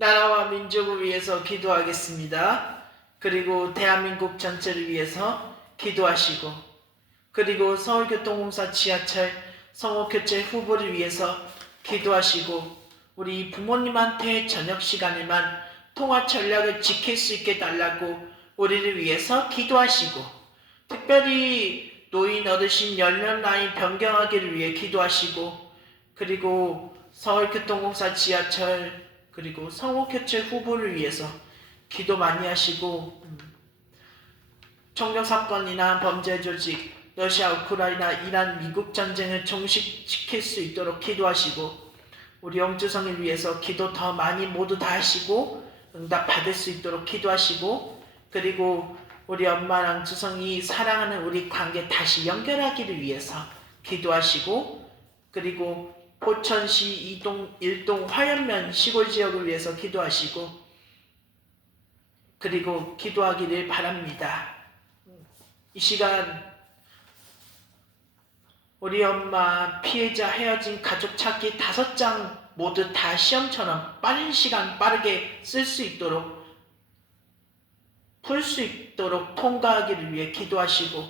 나라와 민족을 위해서 기도하겠습니다. 그리고 대한민국 전체를 위해서 기도하시고, 그리고 서울교통공사 지하철 성호교체 후보를 위해서 기도하시고, 우리 부모님한테 저녁 시간에만 통화 전략을 지킬 수 있게 달라고 우리를 위해서 기도하시고, 특별히 노인 어르신 연령 라인 변경하기를 위해 기도하시고, 그리고 서울교통공사 지하철 그리고 성호교체 후보를 위해서 기도 많이 하시고, 총격사건이나 범죄조직 러시아 우크라이나 이란 미국 전쟁을 종식시킬 수 있도록 기도하시고, 우리 영주성을 위해서 기도 더 많이 모두 다 하시고 응답 받을 수 있도록 기도하시고, 그리고 우리 엄마랑 주성이 사랑하는 우리 관계 다시 연결하기를 위해서 기도하시고, 그리고 포천시 2동 1동 화연면 시골지역을 위해서 기도하시고, 그리고 기도하기를 바랍니다. 이 시간 우리 엄마 피해자 헤어진 가족 찾기 5장 모두 다 시험처럼 빠른 시간 빠르게 쓸 수 있도록 풀 수 있도록 통과하기를 위해 기도하시고,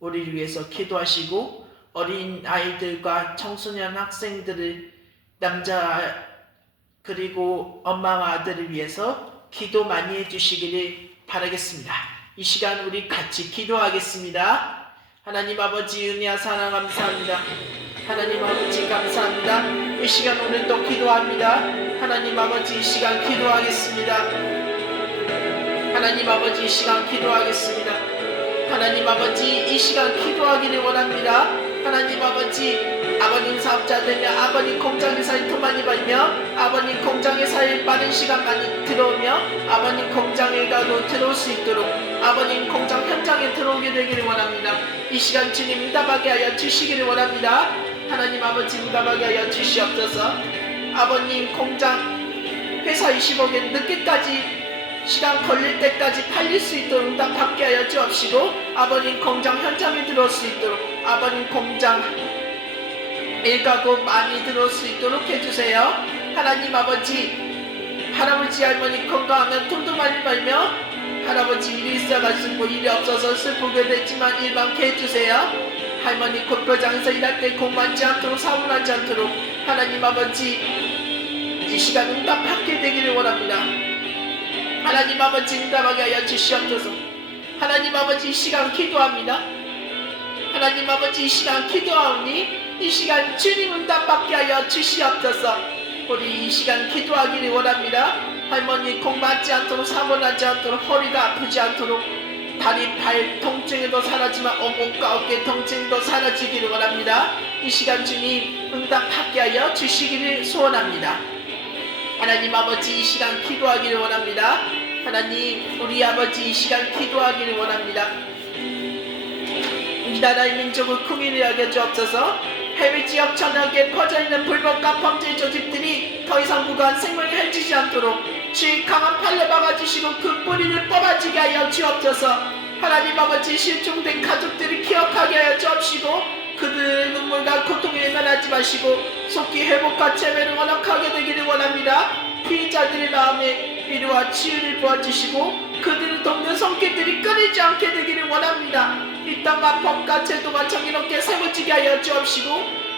우리를 위해서 기도하시고, 어린 아이들과 청소년 학생들을 남자 그리고 엄마와 아들을 위해서 기도 많이 해주시기를 바라겠습니다. 이 시간 우리 같이 기도하겠습니다. 하나님 아버지 은혜와 사랑 감사합니다. 하나님 아버지 감사합니다. 이 시간 오늘도 기도합니다. 하나님 아버지 이 시간 기도하겠습니다. 하나님 아버지 이 시간 기도하겠습니다. 하나님 아버지 이 시간 기도하기를 원합니다. 하나님 아버지 아버님 사업자들며 아버님 공장에서 일 더 많이 벌며 아버님 공장에서 일 빠른 시간 많이 들어오며 아버님 공장에 가도 들어올 수 있도록 아버님 공장 현장에 들어오게 되기를 원합니다. 이 시간 주님 응답하게 하여 주시기를 원합니다. 하나님 아버지 응답하게 하여 주시옵소서. 아버님 공장 회사 25개 늦게까지 시간 걸릴 때까지 팔릴 수 있도록 응답받게 하여 주옵시고, 아버님 공장 현장에 들어올 수 있도록 아버님 공장 일가구 많이 들어올 수 있도록 해주세요. 하나님 아버지 할아버지 할머니 건강하면 돈도 많이 벌며 할아버지 일이 있어가지고 일이 없어서 슬프게 됐지만 일 많게 해주세요. 할머니 골프장에서 일할 때 공 많지 않도록 사고나지 않도록 하나님 아버지 이 시간 응답받게 되기를 원합니다. 하나님 아버지 응답하게 하여 주시옵소서. 하나님 아버지 이 시간 기도합니다. 하나님 아버지 이 시간 기도하오니 이 시간 주님 응답받게 하여 주시옵소서. 우리 이 시간 기도하기를 원합니다. 할머니 공 맞지 않도록 사고나지 않도록 허리가 아프지 않도록 다리 발 통증에도 사라지만 온몸과 어깨 통증도 사라지기를 원합니다. 이 시간 주님 응답받게 하여 주시기를 소원합니다. 하나님 아버지 이 시간 기도하기를 원합니다. 하나님 우리 아버지 이 시간 기도하기를 원합니다. 이 나라의 민족을 긍휼히 여겨 주옵소서. 해외 지역 전역에 퍼져있는 불법과 범죄 조직들이 더 이상 무고한 생명을 해치지 않도록 주의 강한 팔로 막아주시고 그 뿌리를 뽑아지게 하여 주옵소서. 하나님 아버지 실종된 가족들을 기억하게 하여 주옵시고 그들의 눈물과 고통에 면하지 마시고 속히 회복과 재회를 원하게 되기를 원합니다. 피해자들의 마음에 위로와 치유를 부어주시고 그들을 돕는 손길들이 끊이지 않게 되기를 원합니다. 이 땅과 법과 제도가 정의롭게 세워지게 하여 주옵시고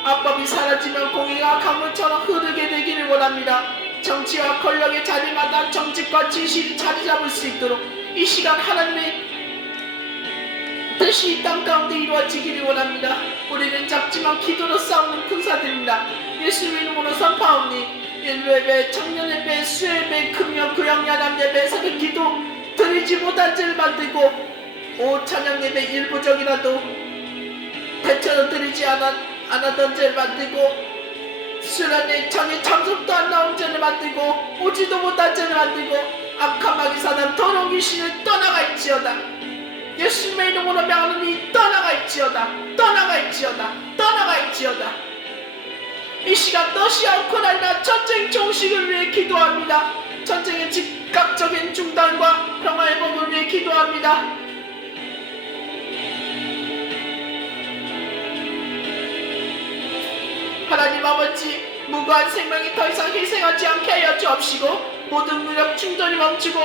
악법이 사라지면 공의가 강물처럼 흐르게 되기를 원합니다. 정치와 권력의 자리마다 정직과 진실이 자리 잡을 수 있도록 이 시간 하나님의 뜻이 이 땅 가운데 이루어지기를 원합니다. 우리는 작지만 기도로 싸우는 군사들입니다. 예수의 이름으로 선포하오니 일요예배, 청년예배, 수요예배, 금요, 구역, 야남예배, 새벽 기도 드리지 못한 죄를 만들고 찬양예배 일부적이라도 대처로 드리지 않았던 죄를 만들고 수련회 전에 참석도 안 나온 죄를 만들고 오지도 못한 죄를 만들고 악한 마귀 사단 더러운 귀신을 떠나갈지어다. 예수님의 이름으로 명하노니 떠나갈지어다. 떠나갈지어다. 떠나갈지어다. 이 시간 러시아 우크라이나 전쟁 종식을 위해 기도합니다. 전쟁의 즉각적인 중단과 평화 회복을 위해 기도합니다. 하나님 아버지 무고한 생명이 더 이상 희생하지 않게 하여 주옵시고 모든 무력 충돌이 멈추고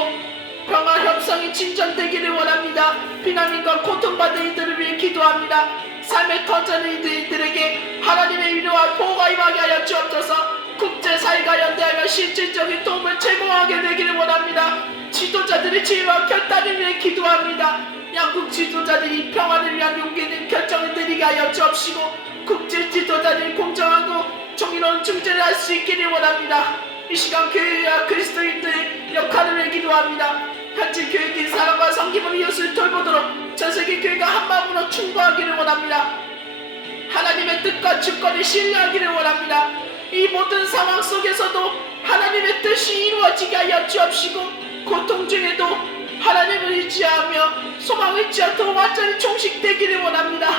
평화 협상이 진전되기를 원합니다. 비난민과 고통받은 이들을 위해 기도합니다. 삶의 터전인 이들에게 하나님의 위로와 보호가 임하게 하여 주옵소서. 국제사회가 연대하며 실질적인 도움을 제공하게 되기를 원합니다. 지도자들의 지혜와 결단을 위해 기도합니다. 양국 지도자들이 평화를 위한 용기 있는 결정을 내리게 하여 주옵시고 국제 지도자들이 공정하고 정의로운 중재를 할 수 있기를 원합니다. 이 시간 교회와 그리스도인들의 역할을 위해 기도합니다. 현재 교회들이 사랑과 성김으로 이웃을 돌보도록 전세계 교회가 한마음으로 충고하기를 원합니다. 하나님의 뜻과 주권을 신뢰하기를 원합니다. 이 모든 상황 속에서도 하나님의 뜻이 이루어지게 하여 주옵시고 고통 중에도 하나님을 의지하며 소망을 잊지 않도록 완전히 종식되기를 원합니다.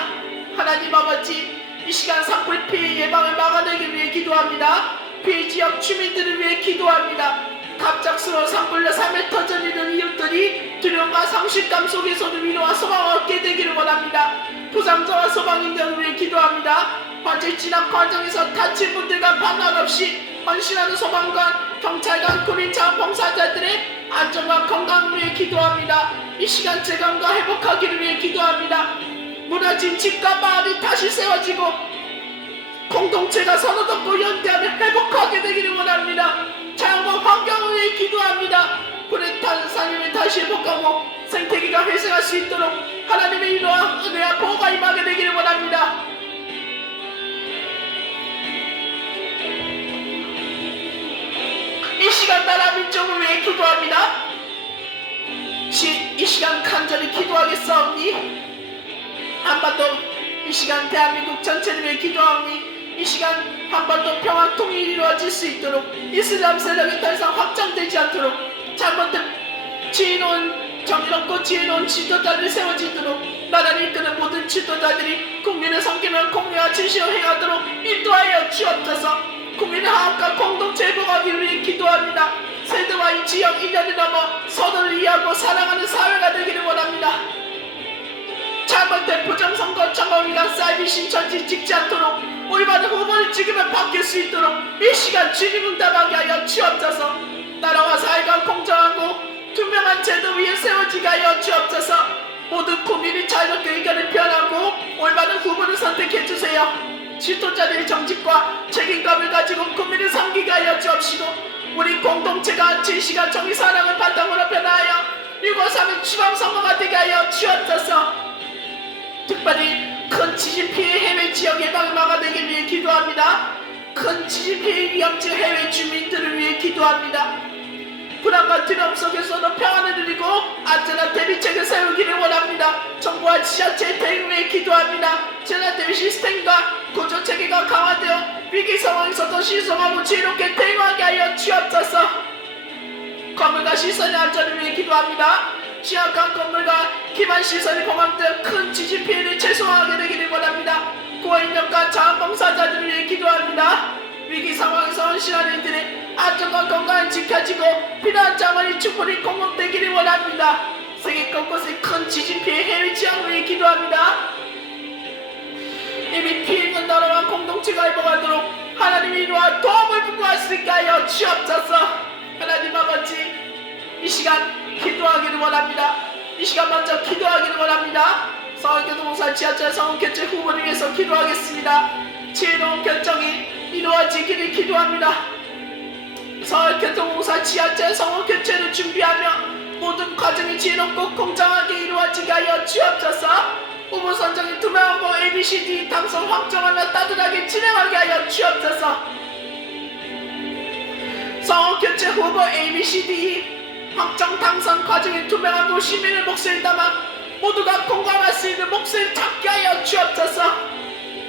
하나님 아버지, 이 시간 산불 피해 예방을 막아내기 위해 기도합니다. 피해 지역 주민들을 위해 기도합니다. 갑작스러운 산불로 삶에 터져있는 이웃들이 두려움과 상실감 속에서도 위로와 소망을 얻게 되기를 원합니다. 부상자와 소방인들을 위해 기도합니다. 화재 진압 과정에서 다친 분들과 반란 없이 헌신하는 소방관, 경찰관, 군인, 자원봉사자들의 안전과 건강을 위해 기도합니다. 이 시간 재건과 회복하기를 위해 기도합니다. 무너진 집과 마을이 다시 세워지고 공동체가 서로 돕고 연대하며 회복하게 되기를 원합니다. 자연과 환경을 위해 기도합니다. 불에 탄 산림을 다시 회복하고 생태계가 회생할 수 있도록 하나님의 위로와 은혜와 보호가 임하게 되기를 원합니다. 이 시간 나라 민족을 위해 기도합니다. 이 시간 간절히 기도하겠사오니 한반도 이 시간 대한민국 전체를 위해 기도하오니 이 시간 한반도 평화 통일이 이루어질 수 있도록 이슬람 세력이 더 이상 확장되지 않도록 잘못된 정의롭고 지혜로운 지도자를 세워지도록 나라를 이끄는 모든 지도자들이 국민을 섬기며 공의와 진실을 행하도록 인도하여 주옵소서. 국민의 화합과 공동체 회복하기 위해 기도합니다. 세대와 이 지역 인연을 넘어 서로를 이해하고 사랑하는 사회가 되기를 원합니다. 잘못된 부정선거 정황이가 쌓이기 신천지 찍지 않도록 올바른 후보를 찍으면 바뀔 수 있도록 이 시간 주님응답하게 하여 주옵소서. 나라와 사회가 공정하고 투명한 제도 위에 세워지게 하여 주옵소서. 모든 국민이 자유롭게 의견을 표현하고 올바른 후보를 선택해 주세요. 지도자들의 정직과 책임감을 가지고 국민을 섬기게 하여 주옵시고 우리 공동체가 진실과 정의 사랑을 바탕으로 변화하여 6.53의 지방선거가 되게 하여 주옵소서. 특별히 큰 지진 피해 해외 지역 예방을 막아내기 위해 기도합니다. 큰 지진 피해 위험지 해외 주민들을 위해 기도합니다. 불안과 두려움 속에서도 평안을 누리고 안전한 대비책을 세우기를 원합니다. 정부와 지자체의 대응 위해 기도합니다. 재난 대비 시스템과 구조체계가 강화되어 위기 상황에서도 신속하고 지혜롭게 대응하게 하여 주옵소서. 건물과 시설의 안전을 위해 기도합니다. 취약한 건물과 기반 시설이 포함되어 큰 지진 피해를 최소화하게 되기를 원합니다. 고인력과 자원봉사자들을 위해 기도합니다. 위기 상황에서 헌신하는 이들의 안전과 건강이 지켜지고 필요한 자원이 충분히 공급되기를 원합니다. 세계 곳곳의 큰 지진 피해 해외 지역을 위해 기도합니다. 이미 피해 있는 나라와 공동체가 회복하도록 하나님의 인도와 도움을 부구할 수 있게 하여 주옵소서. 하나님 아버지, 이 시간 기도하기를 원합니다. 이 시간 먼저 기도하기를 원합니다. 서울교통공사 지하철 성원개최 후보를 위해서 기도하겠습니다. 지혜로운 결정이 이루어지기를 기도합니다. 서울교통공사 지하철 성원개최를 준비하며 모든 과정이 지혜롭고 공정하게 이루어지게 하여 주옵소서. 후보 선정이 투명하고 ABCD 당선 확정하며 따뜻하게 진행하게 하여 주옵소서. 성원개최 후보 ABCD 확정 당선 과정이 투명하고 시민의 목소리를 담아 모두가 공감할 수 있는 목소리를 찾게 하여 주옵소서.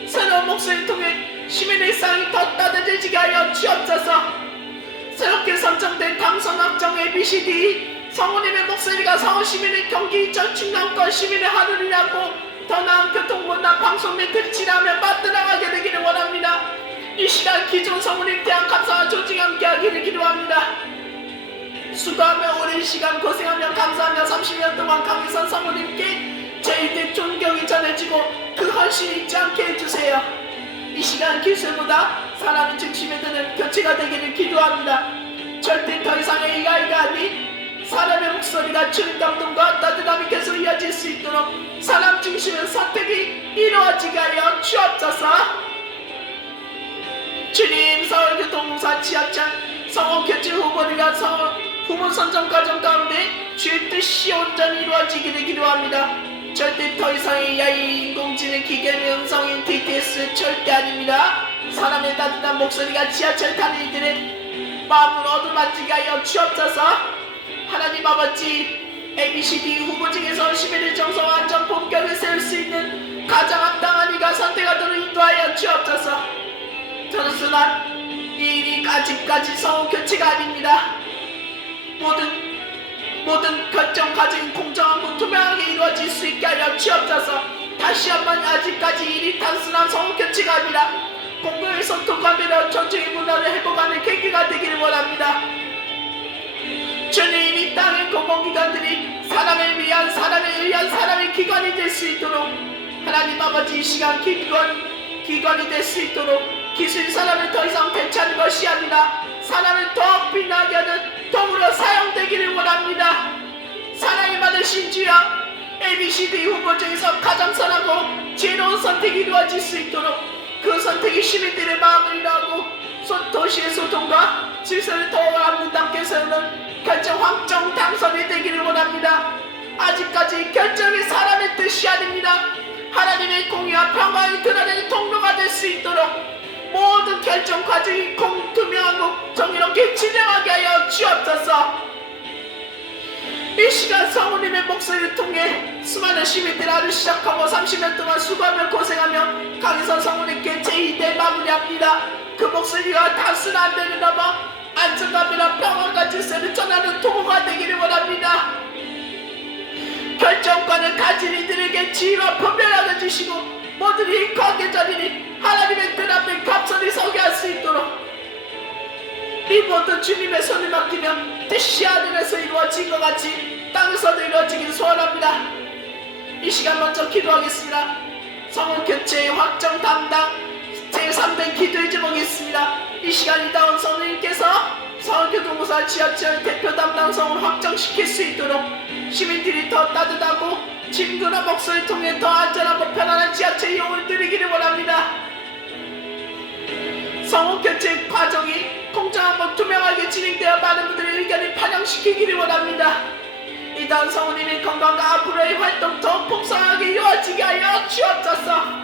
새로운 목소리를 통해 시민의 일상이 더 따뜻해지게 하여 주옵소서. 새롭게 선정된 당선 확정 ABCD 성우님의 목소리가 서울 시민의 경기 전 충남권 시민의 하루를 향고 더 나은 교통문화 방송 멘트를 지나며 빠져나가게 되기를 원합니다. 이 시간 기존 성우님 대한 감사와 조직이 함께하기를 기도합니다. 수고하며 오랜 시간 고생하며 감사하며 30년 동안 강희선 성우님께 제2대 존경이 전해지고 그 헌신을 잊지 않게 해주세요. 이 시간 기술보다 사람의 중심에 드는 교체가 되기를 기도합니다. 절대 더 이상의 이가이가 아닌 사람의 목소리가 주님 감동과 따뜻함이 계속 이어질 수 있도록 사람 중심의 선택이 이루어지게 하여 주옵소서. 주님, 서울교통공사 지하철 성원교체 후보리가 후보 선정 과정 가운데 주의 뜻이 온전히 이루어지기를 기도합니다. 절대 더 이상의 AI, 인공지능, 기계의 음성인 DTS 절대 아닙니다. 사람의 따뜻한 목소리가 지하철 타는 이들의 마음을 어루만지게 하여 주옵소서. 하나님 아버지, ABCD 후보 중에서 시민의 정서와 안전 본격을 세울 수 있는 가장 합당한 이가 선택하도록 인도하여 주옵소서. 저는 이 일이 아직까지 성우 교체가 아닙니다. 모든 결정 과정이 공정하고 투명하게 이루어질 수 있게 하여 주옵소서. 다시 한번 아직까지 일이 단순한 성우 교체가 아니라 공공의 소통감이라 전쟁의 문화를 회복하는 계기가 되기를 원합니다. 주님, 이 땅의 공공기관들이 사람을 위한, 사람에 의한 사람의 기관이 될 수 있도록 하나님 아버지, 이 시간 기관이 될 수 있도록 기술이 사람을 더 이상 대체하는 것이 아니라 사람을 더 빛나게 하는 도구로 사용되기를 원합니다. 사랑이 많으신 주여, ABCD 후보 중에서 가장 선하고 지혜로운 선택이 이루어질 수 있도록 그 선택이 시민들의 마음을 이루고 도시의 소통과 질서를 더 아름답게 세우는 결정 확정 당선이 되기를 원합니다. 아직까지 결정이 사람의 뜻이 아닙니다. 하나님의 공의와 평화를 드러내는 통로가 될 수 있도록 모든 결정 과정이 공투명하고 정의롭게 진행하게 하여 주옵소서. 이 시간 성우님의 목소리를 통해 수많은 시민들이 하루 시작하고 30년 동안 수고하며 고생하며 강희선 성우님께 제2대 마무리합니다. 그 목소리가 단순한 데를 넘어 안정감이나 평화가 질서를 전하는 도구가 되기를 원합니다. 결정권을 가진 이들에게 지혜와 분별하게 주시고 모두를 관계자리니 하나님의 뜻 앞에 갑선히 서게 할 수 있도록 이 모든 주님의 손을 맡기며 뜻이 하늘에서 이루어진 것 같이 땅에서도 이루어지길 소원합니다. 이 시간 먼저 기도하겠습니다. 성원 교체의 확정 담당 제3대 기도의 제목이 있습니다. 이 시간 이다운 성우님께서 서울교통공사 지하철 대표 담당 성우를 확정시킬 수 있도록 시민들이 더 따뜻하고 진근한 목소리를 통해 더 안전하고 편안한 지하철 이용을 누리기를 원합니다. 성우 교체 과정이 공정하고 투명하게 진행되어 많은 분들의 의견을 반영시키기를 원합니다. 이다운 성우님의 건강과 앞으로의 활동 더 풍성하게 이루어지게 하여 주옵소서.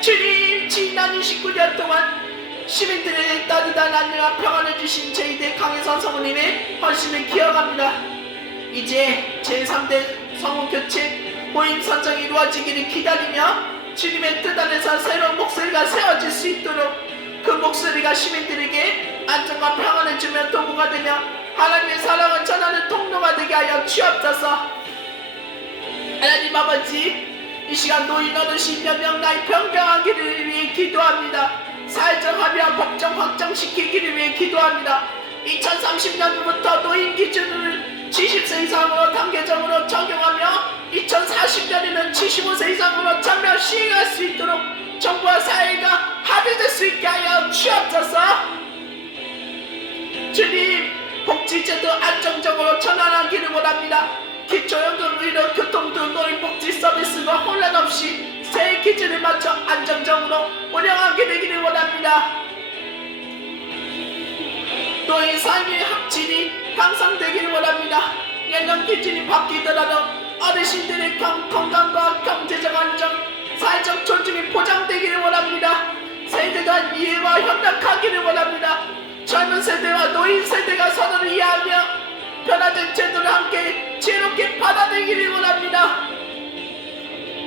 주님, 지난 29년 동안 시민들에게 따뜻한 안녕과 평안을 주신 제2대 강혜선 성우님의 헌신을 기억합니다. 이제 제3대 성우교체 모임 선정이 이루어지기를 기다리며 주님의 뜻 안에서 새로운 목소리가 세워질 수 있도록 그 목소리가 시민들에게 안정과 평안을 주며 도구가 되며 하나님의 사랑을 전하는 통로가 되게 하여 주옵소서. 하나님 아버지, 이 시간 노인 어르신 몇 명 나이 평평하기를 위해 기도합니다. 사회적 합의와 법정 확정시키기를 위해 기도합니다. 2030년부터 노인 기준을 70세 이상으로 단계적으로 적용하며 2040년에는 75세 이상으로 전면 시행할 수 있도록 정부와 사회가 합의될 수 있게 하여 주옵소서. 주님, 복지제도 안정적으로 전환하기를 원합니다. 기초연금, 의료, 교통 등 노인복지 서비스가 혼란 없이 새 기준에 맞춰 안정적으로 운영하게 되기를 원합니다. 노인 삶의 합질이 향상되기를 원합니다. 연령 기준이 바뀌더라도 어르신들의 건강과 경제적 안정, 사회적 존중이 보장되기를 원합니다. 세대 간 이해와 협력하기를 원합니다. 젊은 세대와 노인 세대가 서로를 이해하며 변화된 제도를 함께 지혜롭게 받아들이기를 원합니다.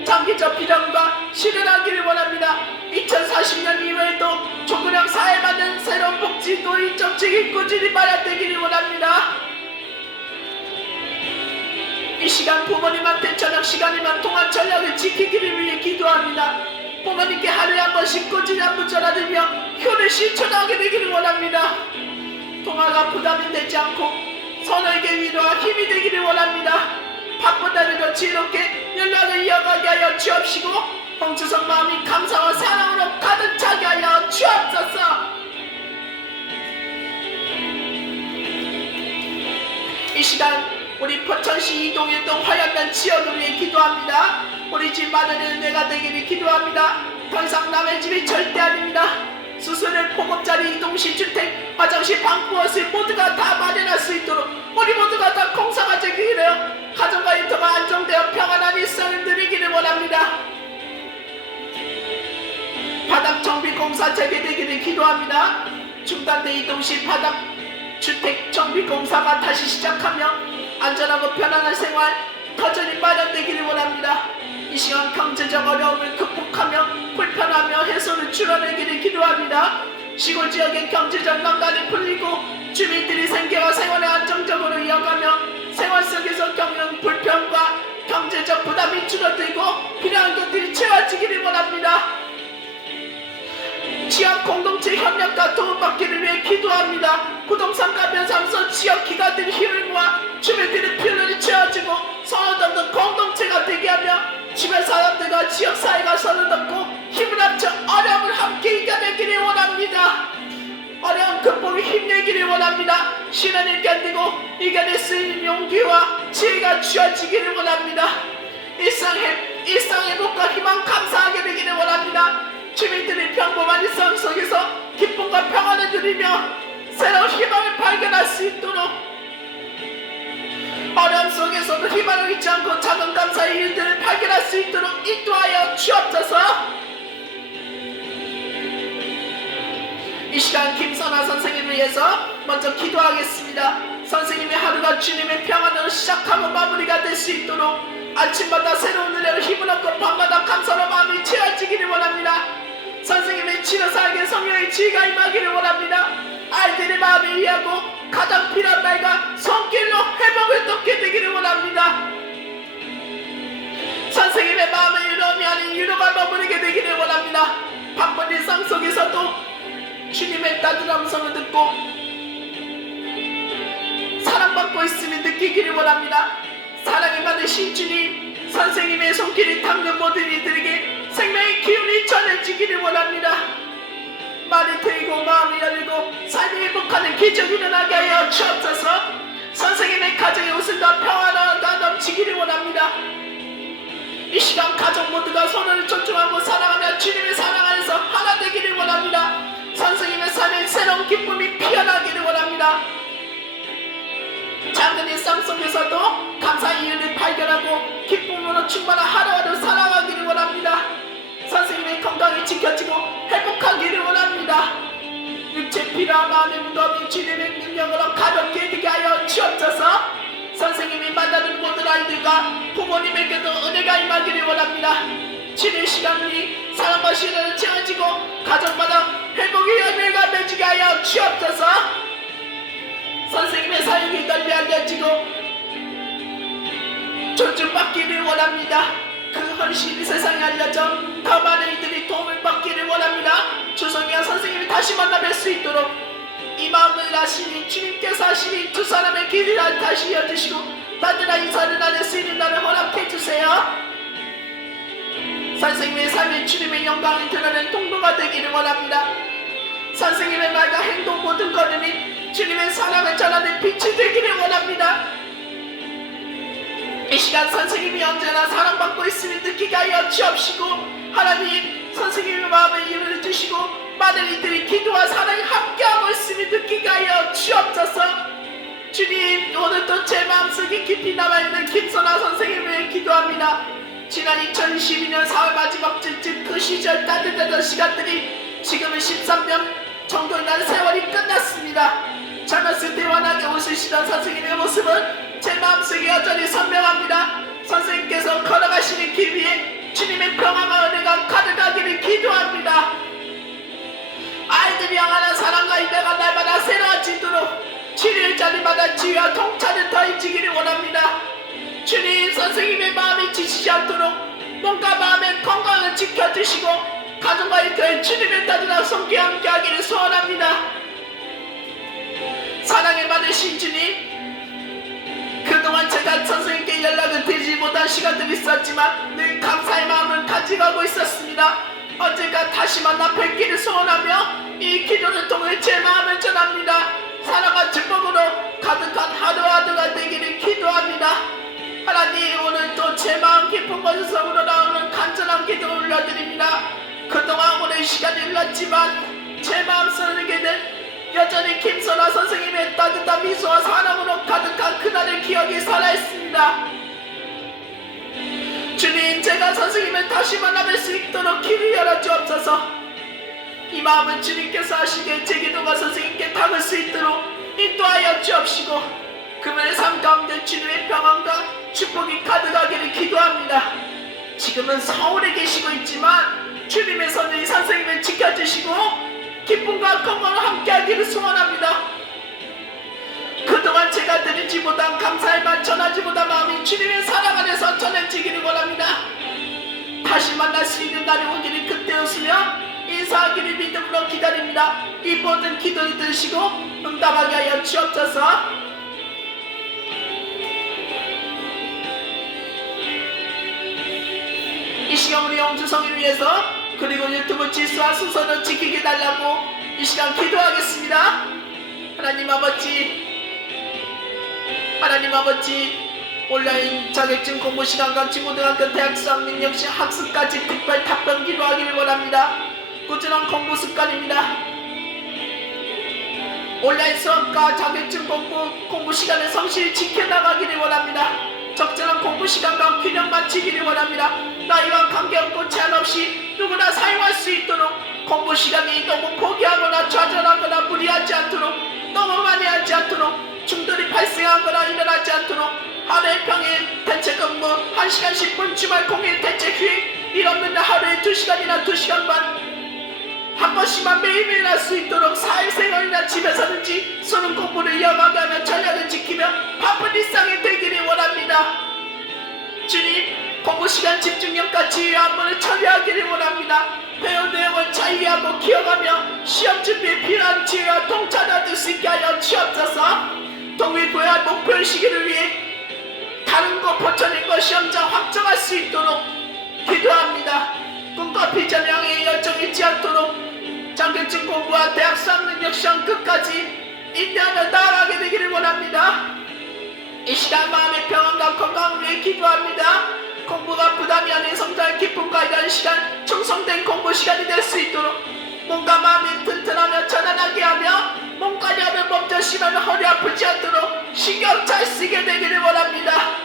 장기적 비전과 실현하기를 원합니다. 2040년 이후에도 초고령 사회에 맞는 새로운 복지 노인 정책이 꾸준히 마련되기를 원합니다. 이 시간 부모님한테 저녁 시간이면 통화 전략을 지키기를 위해 기도합니다. 부모님께 하루에 한 번씩 꾸준히 안부 전화드리며 효를 실천하게 되기를 원합니다. 통화가 부담이 되지 않고 서로에게 위로와 힘이 되기를 원합니다. 바쁜 날에도 지혜롭게 연락을 이어가게 하여 주옵시고 홍주성 마음이 감사와 사랑으로 가득 차게 하여 주옵소서. 이 시간 우리 포천시 이동일동 화양면 지역을 위해 기도합니다. 우리 집 마련의 은혜가 되기를 기도합니다. 더 이상 남의 집이 절대 아닙니다. 수술을 보금자리 이동시 주택 화장실 방구엇을 모두가 다 마련할 수 있도록 우리 모두가 다 공사가 되기를 가정과 일터가 안정되어 평안한 일상을 누리기를 원합니다. 바닥 정비 공사 재개되기를 기도합니다. 중단된 이동시 바닥 주택 정비 공사가 다시 시작하며 안전하고 편안한 생활 터전이 마련되기를 원합니다. 이 시간 경제적 어려움을 극복하며 불편하며 해소를 줄여내기를 기도합니다. 시골 지역의 경제적 난관이 풀리고 주민들이 생계와 생활을 안정적으로 이어가며 생활 속에서 겪는 불편과 경제적 부담이 줄어들고 필요한 것들이 채워지기를 원합니다. 지역 공동체 협력과 도움받기를 위해 기도합니다. 부동산 가변사무소 지역 기관들의 힘을 모아 주민들의 필요를 채워주고 서로 돕는 공동체가 되게 하며 주변 사람들과 지역사회가 서로 돕고 힘을 합쳐 어려움을 함께 이겨내기를 원합니다. 어려움 극복에 힘내기를 원합니다. 시련을 견디고 이겨낼 수 있는 용기와 지혜가 주어지기를 원합니다. 일상 회복과 희망 감사하게 되기를 원합니다. 주민들이 평범한 일상 속에서 기쁨과 평안을 누리며 새로운 희망을 발견할 수 있도록 어려움 속에서도 희망을 잃지 않고 작은 감사의 일들을 발견할 수 있도록 인도하여 주옵소서. 이 시간 김선아 선생님을 위해서 먼저 기도하겠습니다. 선생님의 하루가 주님의 평안으로 시작하고 마무리가 될 수 있도록 아침마다 새로운 은혜로 힘을 얻고 밤마다 감사로 마음이 채워지기를 원합니다. 선생님의 치료사에게 성령의 지혜가 임하기를 원합니다. 아이들의 마음을 이해하고 가장 필요한 날과 손길로 회복을 돕게 되기를 원합니다. 선생님의 마음을 유로움이 아닌 유로가 머무르게 되기를 원합니다. 바쁜 일상 속에서도 주님의 따뜻한 음성을 듣고 사랑받고 있음을 느끼기를 원합니다. 사랑이 많으신 주님, 선생님의 손길이 닿는 모든 이들에게 생명의 기운이 전해지기를 원합니다. 말이 트이고 마음이 열리고 삶이 행복하는 기적이 일어나게 하여 주옵소서. 선생님의 가정의 웃음과 평화가 넘치기를 원합니다. 이 시간 가족 모두가 서로를 존중하고 사랑하며 주님의 사랑 안에서 하나 되기를 원합니다. 선생님의 삶에 새로운 기쁨이 피어나기를 원합니다. 작은 일상 속에서도 감사의 이유를 발견하고 기쁨으로 충만한 하루하루 살아가기를 원합니다. 선생님의 건강이 지켜지고 회복하기를 원합니다. 육체 피로와 마음의 무거움이 주님의 능력으로 가볍게 되게 하여 주옵소서. 선생님이 만나는 모든 아이들과 부모님에게도 은혜가 임하기를 원합니다. 주님 시간이 사랑과 신뢰를 채워지고 가정마다 회복의 열매가 맺히게 하여 주옵소서. 선생님의 사역이 널리 알려지고 존중받기를 원합니다. 그 헌신이 세상에 알려져 더 많은 이들이 도움을 받기를 원합니다. 주성이와 선생님이 다시 만나 뵐 수 있도록 이 마음을 아시니 주님께서 하시니 두 사람의 길을 다시 이어주시고 따뜻한 인사를 나눌 수 있는 날을 허락해주세요. 선생님의 삶이 주님의 영광을 드러내는 통로가 되기를 원합니다. 선생님의 말과 행동 모든 걸음이 주님의 사랑을 전하는 빛이 되기를 원합니다. 이 시간 선생님이 언제나 사랑받고 있음을 느끼게 하여 주옵시고 하나님 선생님의 마음에 이유를 주시고 많은 이들이 기도와 사랑이 함께하고 있음을 느끼게 하여 주옵소서. 주님 오늘도 제 마음속에 깊이 남아있는 김선아 선생님을 위해 기도합니다. 지난 2012년 4월 마지막 주쯤 그 시절 따뜻했던 시간들이 지금은 13년 정도의 세월이 끝났습니다. 젊었을 때 환하게 웃으시던 선생님의 모습은 제 마음속에 여전히 선명합니다. 선생님께서 걸어가시는 길 위에 주님의 평화와 은혜가 가득하기를 기도합니다. 아이들이 향하는 사랑과 인내가 날마다 새로워지도록 치료의 자리마다 지혜와 통찰을 더해지기를 원합니다. 주님 선생님의 마음이 지치지 않도록 몸과 마음의 건강을 지켜주시고 가정과 일터에 주님의 따뜻한 손길과 함께하기를 소원합니다. 사랑에 많으신 주님, 그동안 제가 선생님께 연락을 드리지 못한 시간들이 있었지만 늘 감사의 마음을 가지고 간직하고 있었습니다. 언젠가 다시 만나 뵙기를 소원하며 이 기도를 통해 제 마음을 전합니다. 사랑과 축복으로 가득한 하루하루가 되기를 기도합니다. 하나님, 오늘도 제 마음 깊은 곳에서 우러나오는 간절한 기도 올려드립니다. 그동안 오랜 시간이 흘렀지만 제 마음속에는 여전히 김선아 선생님의 따뜻한 미소와 사랑으로 가득한 그날의 기억이 살아있습니다. 주님, 제가 선생님을 다시 만나뵐 수 있도록 길을 열어주옵소서. 이 마음은 주님께서 하시기에 제 기도가 선생님께 닿을 수 있도록 인도하여 주옵시고 그분의 삶 가운데 주님의 평안과 축복이 가득하기를 기도합니다. 지금은 서울에 계시고 있지만 주님의 손이 선생님을 지켜주시고 기쁨과 건강을 함께하기를 소원합니다. 그동안 제가 드리지 못한 감사의 말 전하지 못한 마음이 주님의 사랑 안에서 전해지기를 원합니다. 다시 만날 수 있는 날이 오기를 그때 웃으며 인사하기를 믿음으로 기다립니다. 이 모든 기도를 들으시고 응답하게 하여 주옵소서. 이 시간 우리 영주성을 위해서 그리고 유튜브 지수와 순서를 지키게 달라고 이 시간 기도하겠습니다. 하나님 아버지, 온라인 자격증 공부 시간과 중고등학교 대학 수학 능력 시 학습까지 특별 답변 기도하기를 원합니다. 꾸준한 공부 습관입니다. 온라인 수학과 자격증 공부 시간을 성실히 지켜나가기를 원합니다. 적절한 공부 시간과 균형 맞추기를 원합니다. 나이와 관계없고 제한 없이 누구나 사용할 수 있도록 공부 시간이 너무 포기하거나 좌절하거나 무리하지 않도록, 너무 많이 하지 않도록, 중돌이 발생하거나 일어나지 않도록 하루에 평일 대체 근무 1시간 10분, 주말 공일 대체 휴일, 일 없는 날 하루에 2시간이나 2시간 반 한 번씩만 매일매일 할 수 있도록 사회생활이나 집에서든지 수능 공부를 이어가게 하며 전략을 지키며 바쁜 일상이 되기를 원합니다. 주님, 공부시간 집중력과 지휘 안무를 처리하기를 원합니다. 배운 내용을 잘 이해하고 기억하며 시험 준비에 필요한 지혜와 통찰을 얻을 수 있게 하여 주옵소서. 동일부여한 목표의 시기를 위해 다른 것 포천인 것 시험장 확정할 수 있도록 기도합니다. 꿈과 비전을 향해 열정 잊지 않도록 자격증 공부와 대학 수학 능력 시험 끝까지 인내하며 나아가게 되기를 원합니다. 이 시간 마음의 평안과 건강을 위해 기도합니다. 공부가 부담이 아닌 성장의 기쁨과 이런 시간, 충성된 공부 시간이 될 수 있도록 몸과 마음이 튼튼하며 편안하게 하며 몸까지 하면 몸도 심하면 허리 아프지 않도록 신경 잘 쓰게 되기를 원합니다.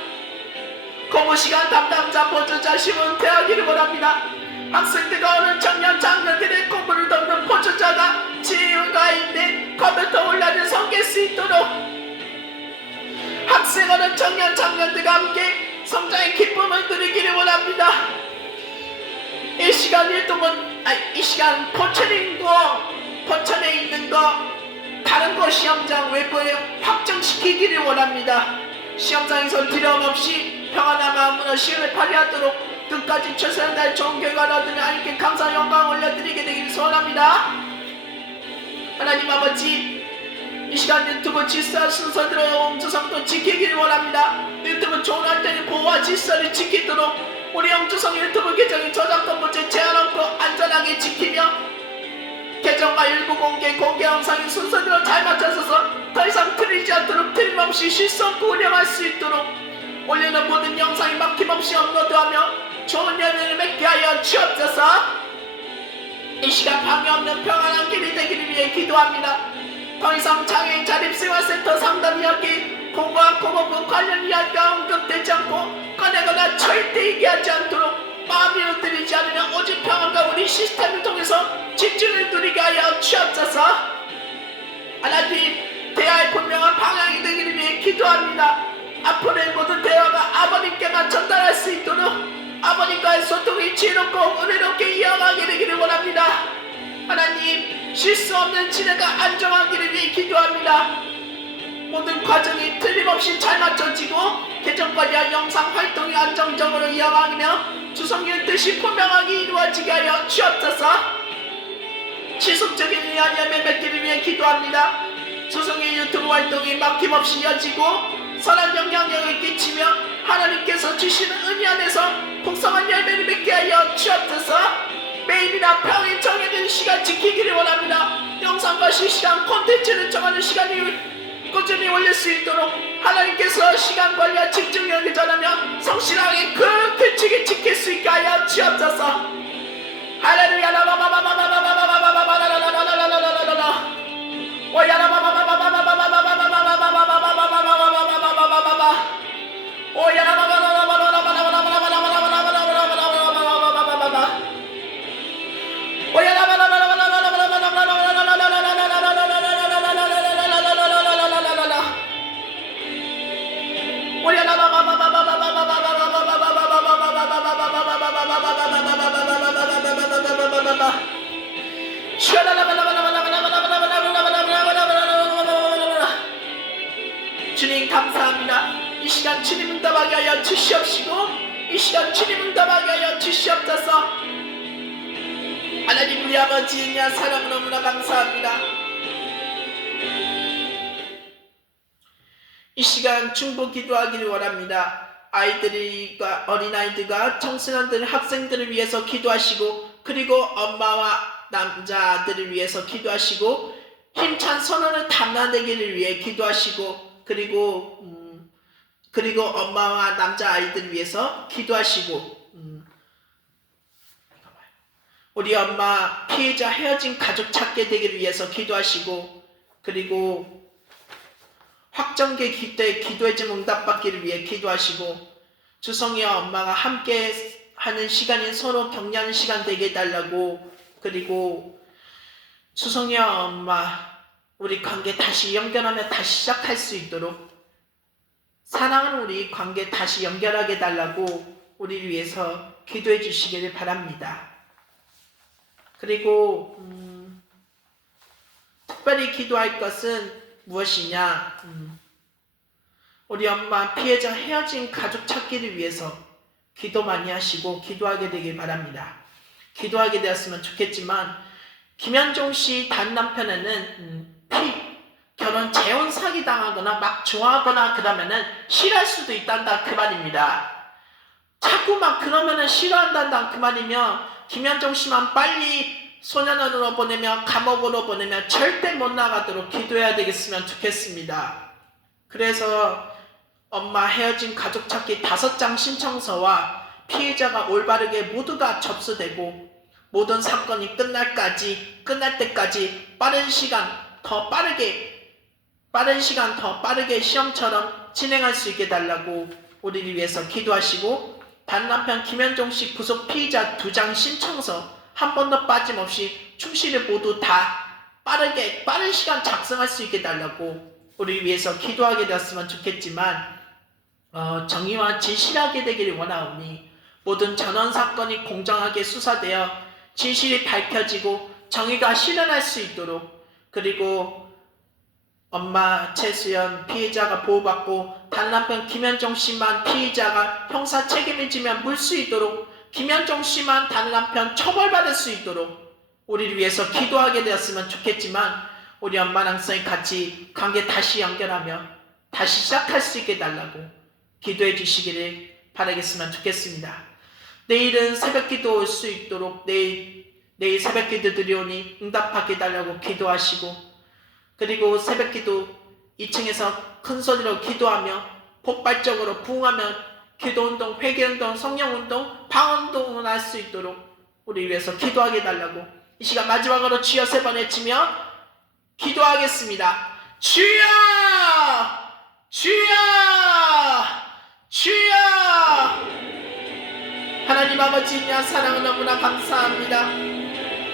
공부 시간 담당자 보조자 심은 대하기를 원합니다. 학생들과 어느 청년 장년들의 공부를 돕는 보조자가 지혜가 있는 컴퓨터 온라인을 섬길 수 있도록 학생 어느 청년 장년들과 함께 성장의 기쁨을 누리기를 원합니다. 이 시간 포천에 있는 거 다른 거 시험장 외부에 확정시키기를 원합니다. 시험장에서 두려움 없이 평안한 마음으로 시험을 발휘하도록 끝까지 최선을 다해 좋은 결과를 얻으며 하나님께 감사 영광을 올려드리게 되기를 소원합니다. 하나님 아버지, 이 시간 유튜브 질서 순서대로 영주성도 지키기를 원합니다. 유튜브 좋은 활동의 보호와 질서를 지키도록 우리 영주성 유튜브 계정의 저작권 문제 제한 없고 안전하게 지키며 계정과 일부 공개 영상의 순서대로 잘 맞춰서서 더 이상 틀리지 않도록 틀림없이 실수 없고 운영할 수 있도록 올리는 모든 영상이 막힘없이 업로드하며 좋은 연애를 맺게 하여 주옵소서. 이 시간 방해 없는 평안한 길이 되기를 위해 기도합니다. 더 이상 장애인 자립생활센터 상담 이야기, 공부와 공업부 관련 이야기가 언급되지 않고 꺼내거나 절대 얘기하지 않도록 마음이 흔들리지 않으며 오직 평안과 우리 시스템을 통해서 집중을 누리게 하여 주옵소서. 하나님, 대화의 분명한 방향이 되기를 위해 기도합니다. 앞으로의 모든 대화가 아버님께만 전달할 수 있도록 아버님과의 소통이 지혜롭고 은혜롭게 이어가게 되기를 원합니다. 하나님, 실수 없는 진행과 안정하기를 위해 기도합니다. 모든 과정이 틀림없이 잘 맞춰지고 계정 관리와 영상 활동이 안정적으로 이어가며 주성의 뜻이 분명하게 이루어지게 하여 주옵소서. 지속적인 의안염의 맺기를 위해 기도합니다. 주성의 유튜브 활동이 막힘없이 이어지고 선한 영향력을 끼치며 하나님께서 주시는 은혜 안에서 풍성한 열매를 맺게 하여 주옵소서. 매일이나 평일 정해진 시간 지키기를 원합니다. 영상과 실시간 콘텐츠를 정하는 시간이 꾸준히 올릴 수 있도록 하나님께서 시간 관리와 집중력을 전하며 성실하게 그 규칙을 지킬 수 있게 하여 주옵소서. 할렐루야. 주님 감사합니다. 이 시간 주님 응답하게 하여 주시옵시고 이 시간 주님 응답하게 하여 주시옵소서. 하나님 우리 아버지의 사랑 너무나 감사합니다. 이 시간 중보 기도하기를 원합니다. 아이들과 어린아이들과 청소년들 학생들을 위해서 기도하시고 그리고 엄마와 남자들을 위해서 기도하시고 힘찬 선언을 담아내기를 위해 기도하시고 그리고 엄마와 남자아이들을 위해서 기도하시고 우리 엄마 피해자 헤어진 가족 찾게 되기를 위해서 기도하시고 그리고 확정계 기도에 기도의 응답받기를 위해 기도하시고 주성이와 엄마가 함께 하는 시간인 서로 격려하는 시간 되게 해달라고 그리고 주성이와 엄마 우리 관계 다시 연결하며 다시 시작할 수 있도록 사랑하는 우리 관계 다시 연결하게 해달라고 우리를 위해서 기도해 주시기를 바랍니다. 그리고 특별히 기도할 것은 무엇이냐? 우리 엄마 피해자 헤어진 가족 찾기를 위해서 기도 많이 하시고 기도하게 되길 바랍니다. 기도하게 되었으면 좋겠지만 김현종 씨 단남편에는 결혼 재혼 사기 당하거나 막 좋아하거나 그러면은 싫어할 수도 있단다 그 말입니다. 자꾸 막 그러면은 싫어한단다 그 말이며 김현종 씨만 빨리 소년원으로 보내며 감옥으로 보내며 절대 못 나가도록 기도해야 되겠으면 좋겠습니다. 그래서 엄마 헤어진 가족 찾기 5장 신청서와 피해자가 올바르게 모두가 접수되고 모든 사건이 끝날 때까지 빠른 시간 더 빠르게 시험처럼 진행할 수 있게 달라고 우리를 위해서 기도하시고 단남편 김현종 씨 구속 피의자 2장 신청서 한 번도 빠짐없이 충실히 모두 다 빠른 시간 작성할 수 있게 달라고 우리를 위해서 기도하게 되었으면 좋겠지만 정의와 진실하게 되기를 원하오니 모든 전원 사건이 공정하게 수사되어 진실이 밝혀지고 정의가 실현할 수 있도록 그리고 엄마 최수연 피해자가 보호받고 단남편 김현종 씨만 피해자가 형사 책임을 지며 물 수 있도록 김현종 씨만 단남편 처벌받을 수 있도록 우리를 위해서 기도하게 되었으면 좋겠지만 우리 엄마랑 같이 관계 다시 연결하며 다시 시작할 수 있게 달라고 기도해 주시기를 바라겠으면 좋겠습니다. 내일은 새벽기도 올 수 있도록 내일 새벽기도 드리오니 응답하게 달라고 기도하시고 그리고 새벽기도 2층에서 큰 소리로 기도하며 폭발적으로 부흥하며 기도운동, 회개운동, 성령운동, 방언운동을 할 수 있도록 우리 위해서 기도하게 달라고 이 시간 마지막으로 주여 3번 외치며 기도하겠습니다. 주여! 주여! 주여! 하나님 아버지냐 사랑은 너무나 감사합니다.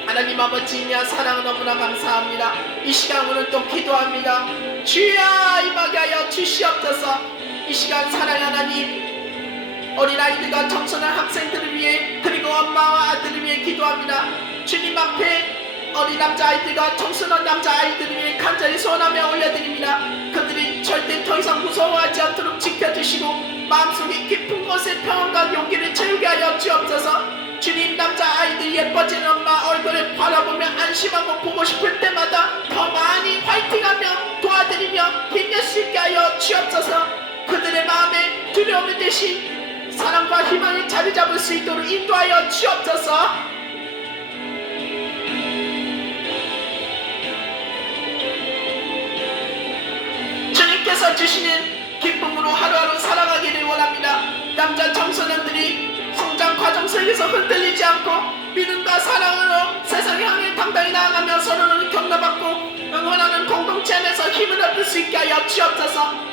하나님 아버지냐 사랑은 너무나 감사합니다. 이 시간 오늘 또 기도합니다. 주여 임하게 하여 주시옵소서. 이 시간 사랑의 하나님 어린아이들과 청소년 학생들을 위해 그리고 엄마와 아들을 위해 기도합니다. 주님 앞에 어린 남자아이들과 청소년 남자아이들을 위해 간절히 소원하며 올려드립니다. 그들이 절대 더 이상 무서워하지 않도록 지켜주시고 마음속에 깊은 곳에 평안과 용기를 채우게 하여 주옵소서. 주님 남자아이들 예뻐지는 엄마 얼굴을 바라보며 안심하고 보고 싶을 때마다 더 많이 화이팅하며 도와드리며 힘낼 수 있게 하여 주옵소서. 그들의 마음에 두려움을 대신 사랑과 희망의 자리 자리 잡을 수 있도록 인도하여 주옵소서. 주님께서 주시는 기쁨으로 하루하루 살아가기를 원합니다. 남자 청소년들이 성장 과정 속에서 흔들리지 않고 믿음과 사랑으로 세상을 향해 당당히 나아가며 서로를 격려받고 응원하는 공동체 안에서 힘을 얻을 수 있게 하여 주옵소서.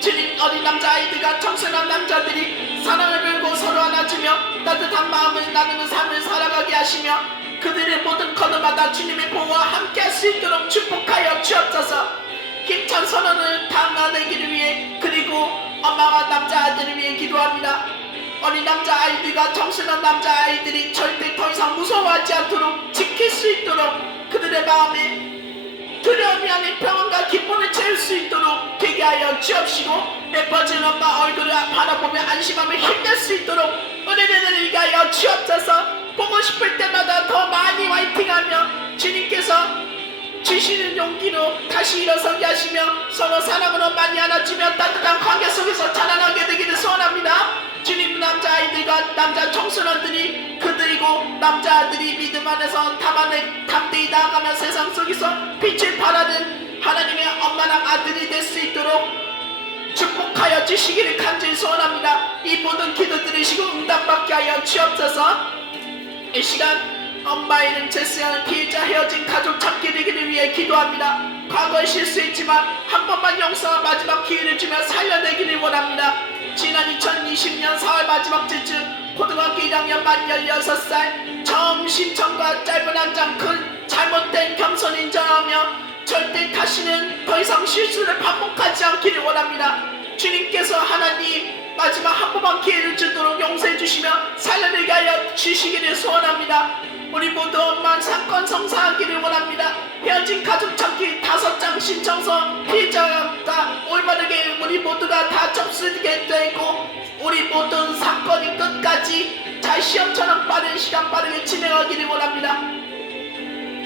주님, 어린 남자아이들과 청소년 남자들이 사랑을 베고 서로 안아주며 따뜻한 마음을 나누는 삶을 살아가게 하시며 그들의 모든 걸음마다 주님의 보호와 함께 할 수 있도록 축복하여 주옵소서. 힘찬 선언을 담아내기를 위해 그리고 엄마와 남자아이들을 위해 기도합니다. 어린 남자아이들과 청소년 남자아이들이 절대 더 이상 무서워하지 않도록 지킬 수 있도록 그들의 마음에 두려움이 아닌 평안과 기쁨을 채울 수 있도록 되게 하여 주옵시고 예뻐진 엄마 얼굴을 바라보며 안심하며 힘낼 수 있도록 은혜를 일게 하여 주옵소서. 보고 싶을 때마다 더 많이 화이팅하며 주님께서 주시는 용기로 다시 일어서게 하시며 서로 사랑으로 많이 안아주며 따뜻한 관계 속에서 자라나게 되기를 소원합니다. 주님, 남자아이들과 남자 청소년들이 그들이고 남자아들이 믿음 안에서 담대히 나아가며 세상 속에서 빛을 발하는 하나님의 엄마랑 아들이 될 수 있도록 축복하여 주시기를 간절히 소원합니다. 이 모든 기도 들으시고 응답받게 하여 주옵소서. 이 시간 엄마 이름 제스한 피해자 헤어진 가족 찾게 되기를 위해 기도합니다. 과거에 실수했지만 한 번만 용서와 마지막 기회를 주며 살려내기를 원합니다. 지난 2020년 4월 마지막 주쯤 고등학교 1학년 만 16살 처음 신청과 짧은 한 장 큰 잘못된 겸손 인정하며 절대 다시는 더 이상 실수를 반복하지 않기를 원합니다. 주님께서 하나님 마지막 한 번만 기회를 주도록 용서해 주시며 살려내게 하여 주시기를 소원합니다. 우리 모두 엄마 사건 성사하기를 원합니다. 헤어진 가족 찾기 5장 신청서 피해자가 올바르게 우리 모두가 다 접수되게 되고 우리 모든 사건이 끝까지 잘 시험처럼 빠른 시간 빠르게 진행하기를 원합니다.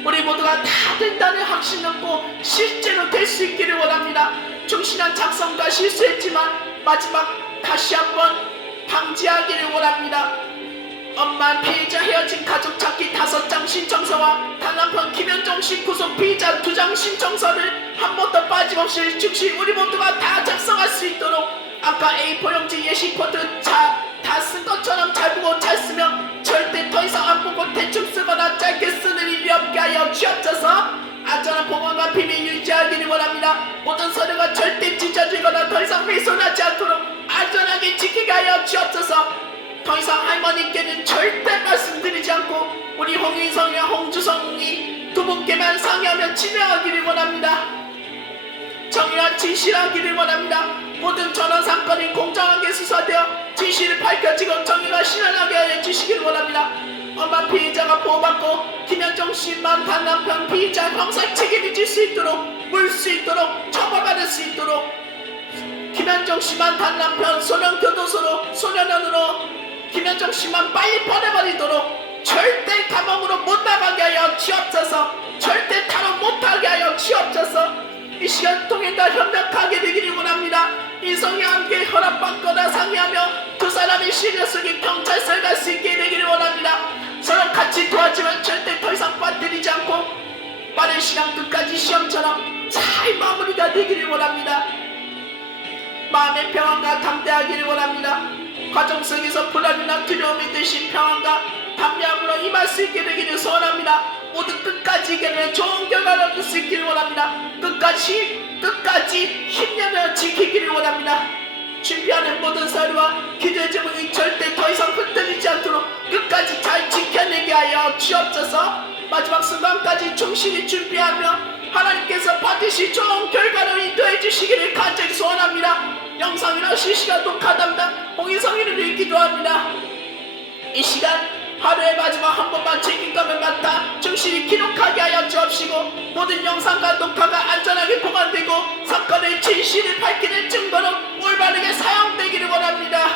우리 모두가 다 된다는 확신 갖고 실제로 될 수 있기를 원합니다. 충실한 작성과 실수했지만 마지막 다시 한번 방지하기를 원합니다. 엄마 피해자 헤어진 가족 찾기 5장 신청서와 단남편 김현정 씨 구속 피해자 2장 신청서를 한 번도 빠짐없이 즉시 우리 모두가 다 작성할 수 있도록 아까 A4 용지 예시 코드 다 쓴 것처럼 잘 보고 잘 쓰며 절대 더 이상 안 보고 대충 쓰거나 짧게 쓰는 일이 없게 하여 주옵소서. 안전한 보관과 비밀 유지하기를 원합니다. 모든 서류가 절대 찢어지거나 더 이상 훼손하지 않도록 안전하게 지키게 하여 주옵소서. 더 이상 할머니께는 절대 말씀드리지 않고 우리 홍인성이와 홍주성이 두 분께만 상의하며 진행하기를 원합니다. 정의와 진실하기를 원합니다. 모든 전원 사건이 공정하게 수사되어 진실이 밝혀지고 정의가 실현하게 하여 주시기를 원합니다. 엄마 피해자가 보호받고 김현정 씨만 단남편 피해자 형사 책임을 질 수 있도록 물 수 있도록 처벌받을 수 있도록 김현정 씨만 단남편 소년교도소로 소년원으로 김현정 씨만 빨리 보내버리도록 절대 감옥으로 못 나가게 하여 주옵소서. 절대 탈옥 못하게 하여 주옵소서. 이 시간 통해 다 협력하게 되기를 원합니다. 인성이 함께 허락받거나 상의하며 두 사람의 시녀 속에 경찰서에 갈 수 있게 되기를 원합니다. 서로 같이 도와주면 절대 더 이상 빠뜨리지 않고 빠른 시간 끝까지 시험처럼 잘 마무리가 되기를 원합니다. 마음의 평안과 담대하기를 원합니다. 과정 속에서 불안이나 두려움이 드신 평안과 담대함으로 임할 수 있게 되기를 소원합니다. 모두 끝까지 이겨내 좋은 결과를 얻을 수 있기를 원합니다. 끝까지 힘내며 지키기를 원합니다. 준비하는 모든 서류와 기도의 제목이 절대 더 이상 흔들리지 않도록 끝까지 잘 지켜내게 하여 주옵소서. 마지막 순간까지 충실히 준비하며 하나님께서 받으실 좋은 결과를 인도해 주시기를 간절히 소원합니다. 영상이나 실시간 녹화 담당 홍인성이를 위해 기도합니다. 이 시간 하루의 마지막 한 번만 책임감을 맡아 충실히 기록하게 하여 주옵시고 모든 영상과 녹화가 안전하게 보관되고 사건의 진실을 밝히는 증거로 올바르게 사용되기를 원합니다.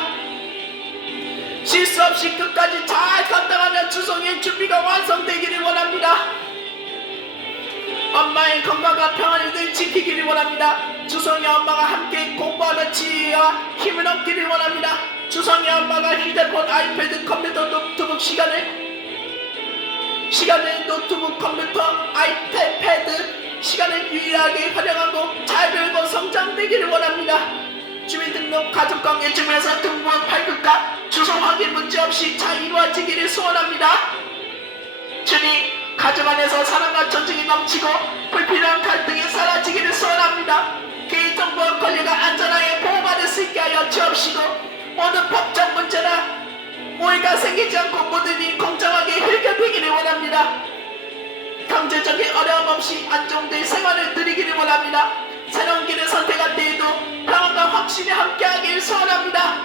실수 없이 끝까지 잘 감당하며 주성의 준비가 완성되기를 원합니다. 엄마의 건강과 평안을 늘 지키기를 원합니다. 주성의 엄마가 함께 공부하며 지혜와 힘을 얻기를 원합니다. 주성의 엄마가 휴대폰, 아이패드 시간을 노트북, 컴퓨터, 아이패드 시간을 유일하게 활용하고 잘 배우고 성장되기를 원합니다. 주민등록, 가족관계 증명서 등본 발급과 주소 확인 문제없이 잘 이루어지기를 소원합니다. 주님, 가족 안에서 사랑과 존중이 넘치고 불필요한 갈등이 사라지기를 소원합니다. 개인정보와 권리가 안전하게 보호받을 수 있게 하여 주옵시고 모든 법적 문제나 오해가 생기지 않고 모든 일이 공정하게 해결되기를 원합니다. 경제적인 어려움 없이 안정된 생활을 누리기를 원합니다. 새로운 길을 선택할 때에도 평안과 확신이 함께하기를 소원합니다.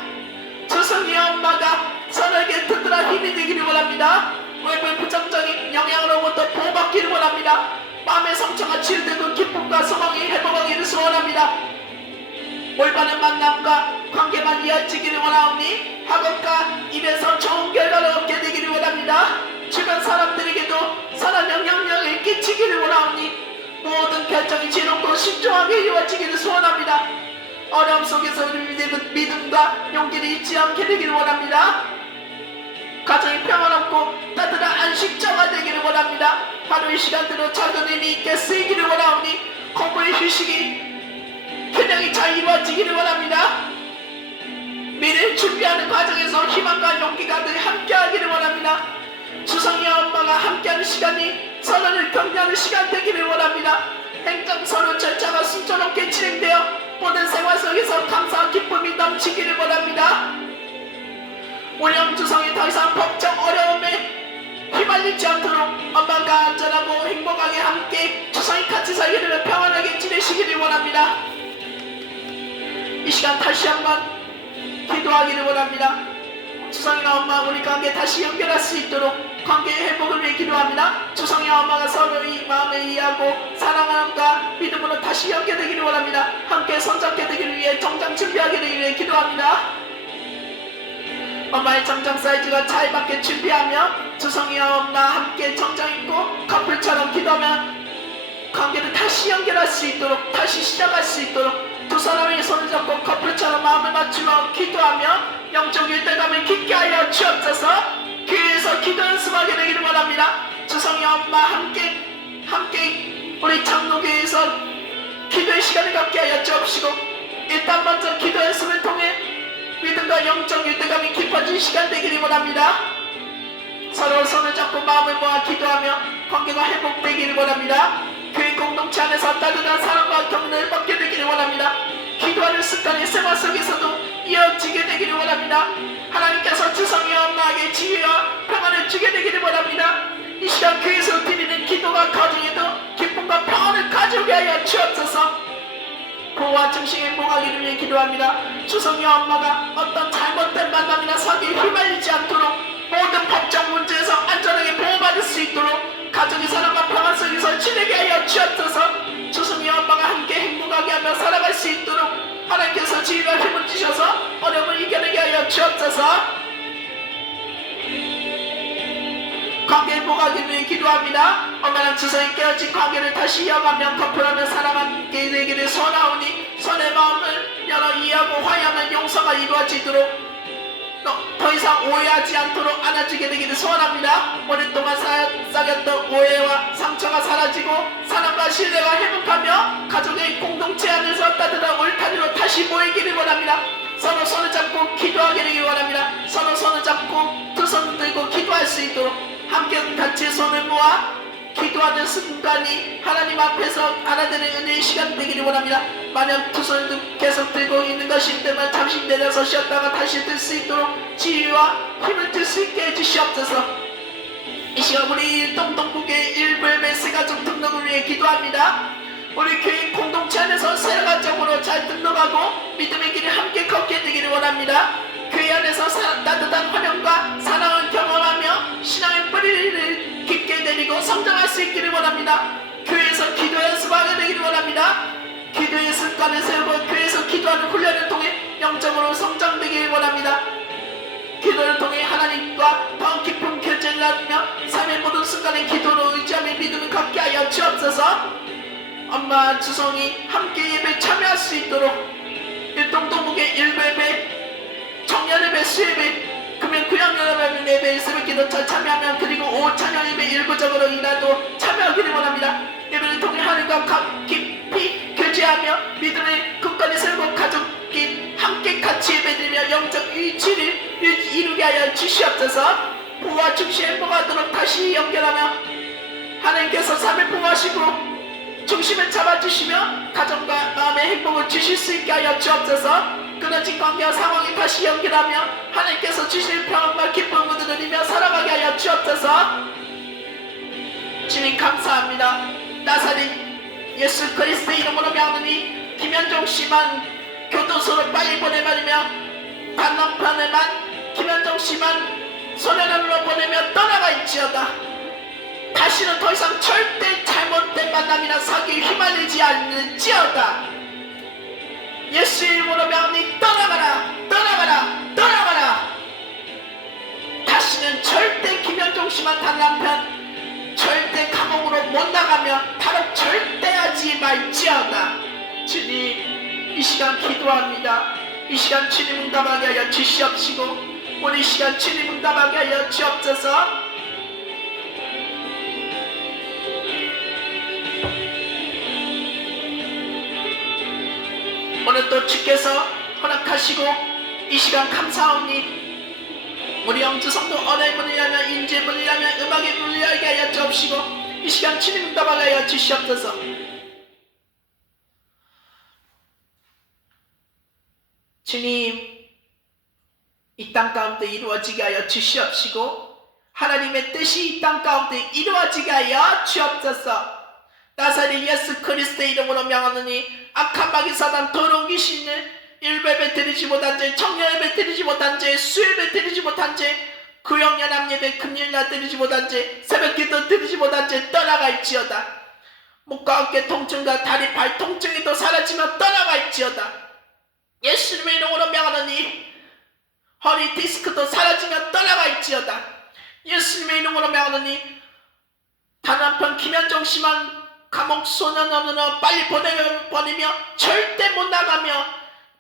조성이 엄마가 선에게 든든한 힘이 되기를 원합니다. 외부의 부정적인 영향으로부터 보호받기를 원합니다. 마음의 상처가 치유되고 기쁨과 소망이 회복하기를 소원합니다. 올바른 만남과 관계만 이어지기를 원하오니 학업과 일에서 좋은 결과를 얻게 되기를 원합니다. 주변 사람들에게도 선한 영향력을 끼치기를 원하오니 모든 결정이 지혜롭고 신중하게 이루어지기를 소원합니다. 어려움 속에서 우리 믿음과 용기를 잊지 않게 되기를 원합니다. 가정이 평안없고 따뜻한 안식처가 되기를 원합니다. 하루의 시간대로 작은 의미 있게 쓰이기를 원하오니 공부의 휴식이 균형이 잘 이루어지기를 원합니다. 미래를 준비하는 과정에서 희망과 용기가 늘 함께하기를 원합니다. 주성이와 엄마가 함께하는 시간이 선언을 격려하는 시간 되기를 원합니다. 행정서류 절차가 순조롭게 진행되어 모든 생활 속에서 감사와 기쁨이 넘치기를 원합니다. 운영 주성이 더 이상 법적 어려움에 휘말리지 않도록 엄마가 안전하고 행복하게 함께 주성이 같이 살기를 평안하게 지내시기를 원합니다. 이 시간 다시 한번 기도하기를 원합니다. 주성이와 엄마 우리 관계 다시 연결할 수 있도록 관계의 회복을 위해 기도합니다. 주성이와 엄마가 서로의 마음을 이해하고 사랑함과 믿음으로 다시 연결되기를 원합니다. 함께 성장하게 되기를 위해 정장 준비하기를 위해 기도합니다. 엄마의 정장 사이즈가 잘 맞게 준비하며 주성이와 엄마 함께 정장 입고 커플처럼 기도하며 관계를 다시 연결할 수 있도록 다시 시작할 수 있도록 두 사람의 손을 잡고 커플처럼 마음을 맞추며 기도하며 영적 일대감을 깊게 하여 주옵소서. 교회에서 기도 연습하게 되기를 원합니다. 주성이와 엄마 함께 우리 장로교회에서 기도의 시간을 갖게 하여 주옵시고 일단 먼저 기도 연습을 통해 믿음과 영적 일대감이 깊어진 시간 되기를 원합니다. 서로 손을 잡고 마음을 모아 기도하며 관계가 회복되기를 원합니다. 교회 공동체 안에서 따뜻한 사랑과 격려를 받게 되기를 원합니다. 기도하는 습관이 생활 속에서도 이어지게 되기를 원합니다. 하나님께서 주성이와 엄마에게 지혜와 평안을 주게 되기를 원합니다. 이 시간 교회에서 드리는 기도가 가정에도 기쁨과 평안을 가져오게 하여 주옵소서. 보호와 증식 행복하기를 위해 기도합니다. 주성이와 엄마가 어떤 잘못된 만남이나 사기에 휘말리지 않도록 모든 법적 문제에서 안전하게 보호받을 수 있도록 가정의 사랑과 평안 속에서 지내게 하여 주옵소서. 주성이와 엄마가 함께 행복하게 하며 살아갈 수 있도록 하나님께서 지혜와 힘을 주셔서 어려움을 이겨내게 하여 주옵소서. 관계 회복하기를 위해 기도합니다. 엄마랑 주성이 깨어진 관계를 다시 이어가며 커플하며 사랑하게 되기를 소원하오니 손의 마음을 열어 이해하고 화해하면 용서가 이루어지도록 더 이상 오해하지 않도록 안아주게 되기를 소원합니다. 오랫동안 쌓였던 오해와 상처가 사라지고 사랑과 신뢰가 회복하며 가족의 공동체 안에서 따뜻한 울타리로 다시 모이기를 원합니다. 서로 손을 잡고 기도하게 되기를 원합니다. 서로 손을 잡고 두 손을 들고 기도할 수 있도록 함께 같이 손을 모아 기도하는 순간이 하나님 앞에서 알아듣는 은혜의 시간 되기를 원합니다. 만약 두 손을 계속 들고 있는 것인데만 잠시 내려서 쉬었다가 다시 들 수 있도록 지혜와 힘을 들 수 있게 해주시옵소서. 이 시간 우리 동동국의 일부의 세가족 등록을 위해 기도합니다. 우리 교회 공동체 안에서 세가족으로 잘 등록하고 믿음의 길을 함께 걷게 되기를 원합니다. 교회 안에서 따뜻한 환영과 사랑을 경험하며 신앙의 뿌리를 깊게 내리고 성장할 수 있기를 원합니다. 교회에서 기도 연습하게 되기를 원합니다. 기도의 습관을 세우고 교회에서 기도하는 훈련을 통해 영적으로 성장되기를 원합니다. 기도를 통해 하나님과 더 깊은 교제를 나누며 삶의 모든 순간에 기도로 의지하며 믿음을 갖게 하여 주옵소서. 엄마 주성이 함께 예배 참여할 수 있도록 일동동국의 일부 예배, 청년 예배, 수예배, 금연 구역연합 예배, 새벽 기도 기도처 참여하며 그리고 오후 찬양 예배 일부적으로 이라도 참여하기를 원합니다. 예배를 통해 하나님과 깊이 교제하며 믿음의 국가를 세우고 가족끼리 함께 같이 예배드리며 영적 일치를 이루게 하여 주시옵소서. 부와 중심 행복하도록 다시 연결하며 하나님께서 3일 부하시고 중심을 잡아주시며 가정과 마음의 행복을 주실 수 있게 하여 주옵소서. 끊어진 관계와 상황이 다시 연결하며 하나님께서 주실 평안과 기쁨을 누리며 살아가게 하여 주옵소서. 주님 감사합니다. 나사렛 예수 그리스도의 이름으로 명하노니 김현종 씨만 교도소로 빨리 보내버리며 반남편에만 김현종 씨만 소년원으로 보내며 떠나가 있지어다. 다시는 더 이상 절대 잘못된 만남이나 사기에 휘말리지 않는지어다. 예수 이름으로 명하니 떠나가라, 떠나가라, 떠나가라. 다시는 절대 김현종 씨만 단남편 절대 감옥으로 못 나가며 탈옥 절대 하지 말지어다. 주님, 이 시간 기도합니다. 이 시간 주님 응답하게 하여 주시옵시고 오늘 이 시간 주님 응답하게 하여 주옵소서. 오늘 또 주께서 허락하시고 이 시간 감사하오니 우리 영주 성도 언어의 문을 열며 인지의 문을 열며 음악의 문을 열게 하여 주옵시고 이 시간 주님 응답하게 하여 주시옵소서. 주님, 이 땅 가운데 이루어지게 하여 주시옵시고 하나님의 뜻이 이 땅 가운데 이루어지게 하여 주옵소서. 나사렛 예수 그리스도의 이름으로 명하노니 악한 마귀 사단 더러운 귀신을 일배배 드리지 못한 죄, 청년예배 드리지 못한 죄, 수예배 드리지 못한 죄, 구역연합예배 금요일날 드리지 못한 죄, 새벽기도 드리지 못한 죄 떠나가 있지어다. 목과 어깨 통증과 다리 발 통증이 또 사라지며 떠나가 있지어다. 예수님의 이름으로 명하노니 허리 디스크도 사라지며 떠나가 있지어다. 예수님의 이름으로 명하노니 단 한편 김현종 씨만 감옥 소년원으로 빨리 보내며 절대 못 나가며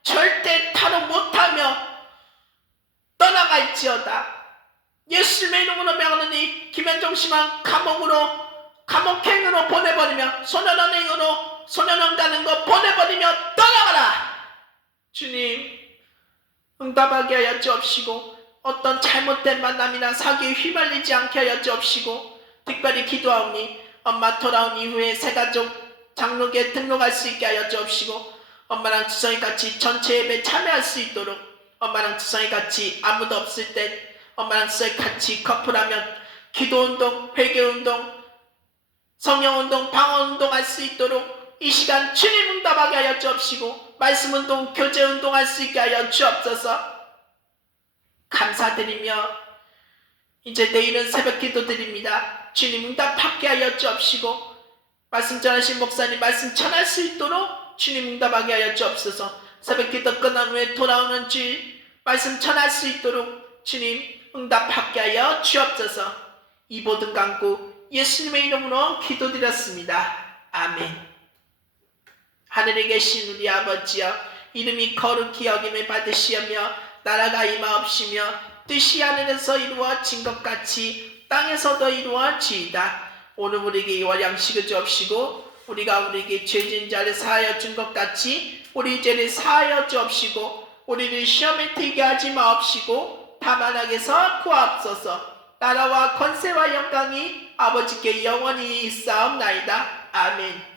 절대 탈옥 못하며 떠나가 있지어다. 예수님의 이름으로 명하노니 김현종 씨만 감옥행으로 보내버리며 소년원 가는 거 보내버리며 떠나가라. 주님, 응답하게 하여 주옵시고 어떤 잘못된 만남이나 사기에 휘말리지 않게 하여 주옵시고 특별히 기도하오니 엄마 돌아온 이후에 새가족 장로교에 등록할 수 있게 하여 주옵시고 엄마랑 주성이 같이 전체 예배 참여할 수 있도록 엄마랑 주성이 같이 아무도 없을 때 엄마랑 주성이 같이 커플하면 기도운동, 회개운동, 성령운동, 방언운동 할 수 있도록 이 시간 주님 응답하게 하여 주옵시고 말씀운동, 교제운동 할 수 있게 하여 주옵소서. 감사드리며 이제 내일은 새벽기도 드립니다. 주님 응답하게 하여 주옵시고 말씀 전하신 목사님 말씀 전할 수 있도록 주님 응답하게 하여 주옵소서. 새벽기도 끝난 후에 돌아오는 주일 말씀 전할 수 있도록 주님 응답하게 하여 주옵소서. 이 모든 간구 예수님의 이름으로 기도드렸습니다. 아멘. 하늘에 계신 우리 아버지여, 이름이 거룩히 여김을 받으시며 나라가 임하옵시며 뜻이 하늘에서 이루어진 것 같이 땅에서도 이루어지이다. 오늘 우리에게 이와 양식을 주옵시고 우리가 우리에게 죄진 자를 사하여 준 것 같이 우리 죄를 사하여 주옵시고 우리를 시험에 들게 하지 마옵시고 다만 악에서 구하옵소서. 나라와 권세와 영광이 아버지께 영원히 있사옵나이다. 아멘.